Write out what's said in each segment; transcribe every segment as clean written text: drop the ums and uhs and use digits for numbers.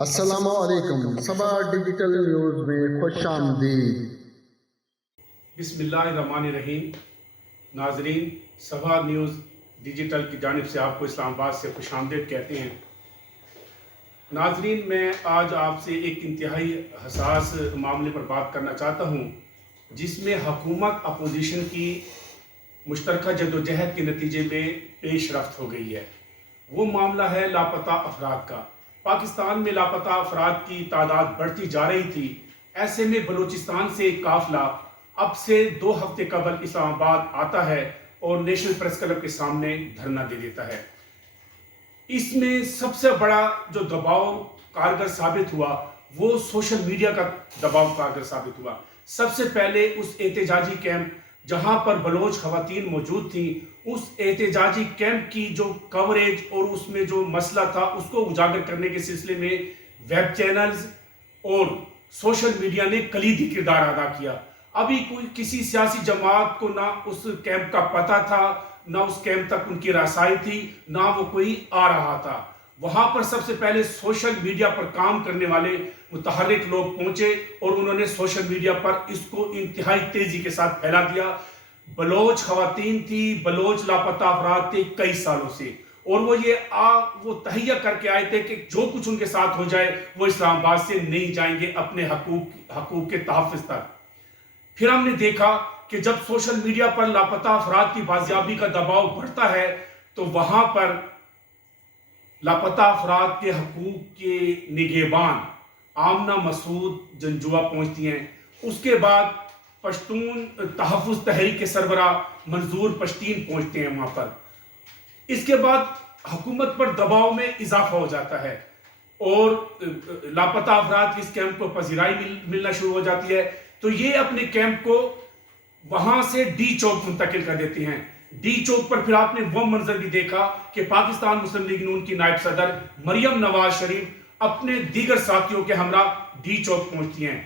السلام علیکم، صبا digital news میں خوش آمدید۔ بسم اللہ الرحمن الرحیم۔ ناظرین، صبا نیوز ڈیجیٹل کی جانب سے آپ کو اسلام آباد سے خوش آمدید کہتے ہیں۔ ناظرین، میں آج آپ سے ایک انتہائی حساس معاملے پر بات کرنا چاہتا ہوں، جس میں حکومت اپوزیشن کی مشترکہ جدوجہد کے نتیجے میں پیش رفت ہو گئی ہے۔ وہ معاملہ ہے لاپتہ افراد کا۔ پاکستان میں لاپتہ افراد کی تعداد بڑھتی جا رہی تھی۔ ایسے میں بلوچستان سے ایک قافلہ اب سے 2 ہفتے قبل اسلام آباد آتا ہے اور نیشنل پریس کلب کے سامنے دھرنا دے دیتا ہے۔ اس میں سب سے بڑا جو دباؤ کارگر ثابت ہوا وہ سوشل میڈیا کا دباؤ کارگر ثابت ہوا۔ سب سے پہلے اس احتجاجی کیمپ جہاں پر بلوچ خواتین موجود تھیں، اس احتجاجی کیمپ کی جو کوریج اور اس میں جو مسئلہ تھا اس کو اجاگر کرنے کے سلسلے میں ویب چینلز اور سوشل میڈیا نے کلیدی کردار ادا کیا۔ ابھی کوئی کسی سیاسی جماعت کو نہ اس کیمپ کا پتہ تھا، نہ اس کیمپ تک ان کی رسائی تھی، نہ وہ کوئی آ رہا تھا۔ وہاں پر سب سے پہلے سوشل میڈیا پر کام کرنے والے متحرک لوگ پہنچے اور انہوں نے سوشل میڈیا پر اس کو انتہائی تیزی کے ساتھ پھیلا دیا۔ بلوچ خواتین تھی، بلوچ لاپتہ افراد تھے کئی سالوں سے، اور وہ تہیہ کر کے آئے تھے کہ جو کچھ ان کے ساتھ ہو جائے وہ اسلام آباد سے نہیں جائیں گے اپنے حقوق کے تحفظ تک۔ پھر ہم نے دیکھا کہ جب سوشل میڈیا پر لاپتہ افراد کی بازیابی کا دباؤ بڑھتا ہے تو وہاں پر لاپتہ افراد کے حقوق کے نگہبان آمنہ مسعود جنجوعہ پہنچتی ہیں۔ اس کے بعد پشتون تحفظ تحریک کے سربراہ منظور پشتین پہنچتے ہیں وہاں پر۔ اس کے بعد حکومت پر دباؤ میں اضافہ ہو جاتا ہے اور لاپتہ افراد کی اس کیمپ کو پذیرائی ملنا شروع ہو جاتی ہے، تو یہ اپنے کیمپ کو وہاں سے ڈی چوک منتقل کر دیتے ہیں۔ ڈی چوک پر پھر آپ نے وہ منظر بھی دیکھا کہ پاکستان مسلم لیگ نون کی نائب صدر مریم نواز شریف اپنے دیگر ساتھیوں کے ہمراہ ڈی چوک پہنچتی ہیں۔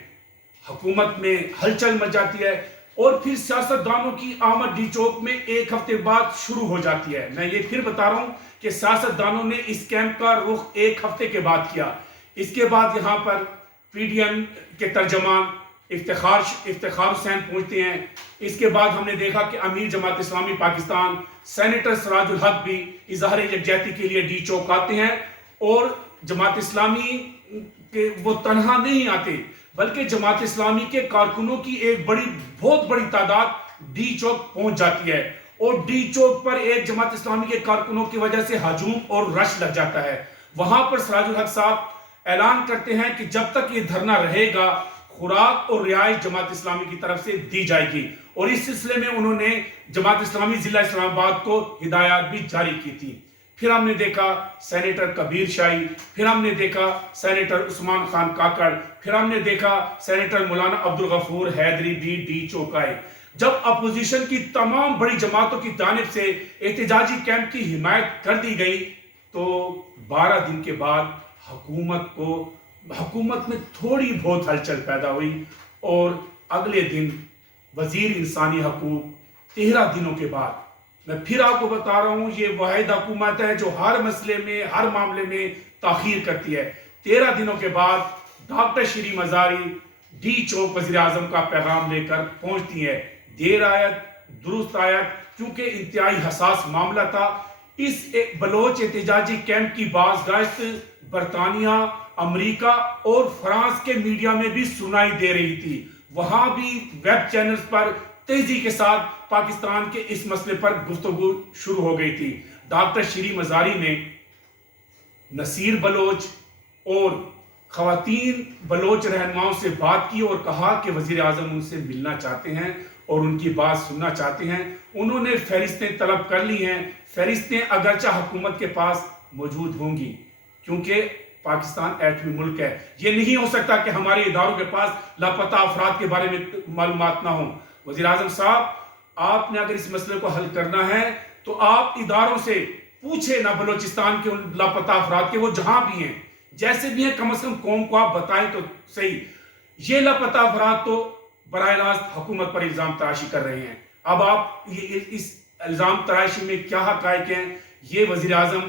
حکومت میں ہلچل مچ جاتی ہے اور پھر سیاستدانوں کی آمد ڈی چوک میں 1 ہفتے بعد شروع ہو جاتی ہے۔ میں یہ پھر بتا رہا ہوں کہ سیاستدانوں نے اس کیمپ کا رخ 1 ہفتے کے بعد کیا۔ اس کے بعد یہاں پر پی ڈی ایم کے ترجمان افتخار حسین پہنچتے ہیں۔ اس کے بعد ہم نے دیکھا کہ امیر جماعت اسلامی پاکستان سینیٹر سراج الحق بھی اظہار یکجہتی کے لیے ڈی چوک آتے ہیں، اور جماعت اسلامی کے وہ تنہا نہیں آتے بلکہ جماعت اسلامی کے کارکنوں کی ایک بہت بڑی تعداد ڈی چوک پہنچ جاتی ہے، اور ڈی چوک پر ایک جماعت اسلامی کے کارکنوں کی وجہ سے ہجوم اور رش لگ جاتا ہے۔ وہاں پر سراج الحق صاحب اعلان کرتے ہیں کہ جب تک یہ دھرنا رہے گا خوراک اور رہائش جماعت اسلامی کی طرف سے دی جائے گی، اور اس سلسلے میں انہوں نے جماعت اسلامی ضلع اسلام آباد کو ہدایات بھی جاری کی تھی۔ پھر ہم نے دیکھا سینیٹر کبیر شاہی، پھر ہم نے دیکھا سینیٹر عثمان خان کاکڑ، پھر ہم نے دیکھا سینیٹر مولانا عبدالغفور حیدری بھی ڈی چوک آئے۔ جب اپوزیشن کی تمام بڑی جماعتوں کی جانب سے احتجاجی کیمپ کی حمایت کر دی گئی تو 12 دن کے بعد حکومت میں تھوڑی بہت ہلچل پیدا ہوئی، اور اگلے دن وزیر انسانی حقوق 13 دنوں کے بعد، میں پھر آپ کو بتا رہا ہوں یہ واحد حکومت ہے جو ہر مسئلے میں ہر معاملے میں تاخیر کرتی ہے، 13 دنوں کے بعد ڈاکٹر شیریں مزاری ڈی چوک وزیر اعظم کا پیغام لے کر پہنچتی ہے۔ دیر آیت درست آیت، کیونکہ انتہائی حساس معاملہ تھا۔ اس بلوچ احتجاجی کیمپ کی بازگشت برطانیہ، امریکہ اور فرانس کے میڈیا میں بھی سنائی دے رہی تھی۔ وہاں بھی ویب چینلز پر تیزی کے ساتھ پاکستان کے اس مسئلے پر گفتگو شروع ہو گئی تھی۔ ڈاکٹر شیریں مزاری نے نصیر بلوچ اور خواتین بلوچ رہنماؤں سے بات کی اور کہا کہ وزیر اعظم ان سے ملنا چاہتے ہیں اور ان کی بات سننا چاہتے ہیں۔ انہوں نے فہرستیں طلب کر لی ہیں۔ فہرستیں اگرچہ حکومت کے پاس موجود ہوں گی کیونکہ پاکستان ایٹمی ملک ہے، یہ نہیں ہو سکتا کہ ہمارے اداروں کے پاس لاپتہ افراد کے بارے میں معلومات نہ ہوں۔ وزیر اعظم صاحب، آپ نے اگر اس مسئلے کو حل کرنا ہے تو آپ اداروں سے پوچھیں نا بلوچستان کے ان لاپتہ افراد کے، وہ جہاں بھی ہیں جیسے بھی ہیں، کم از کم قوم کو آپ بتائیں تو صحیح۔ یہ لاپتہ افراد تو براہ راست حکومت پر الزام تراشی کر رہے ہیں۔ اب آپ اس الزام تراشی میں کیا حقائق ہیں یہ وزیر اعظم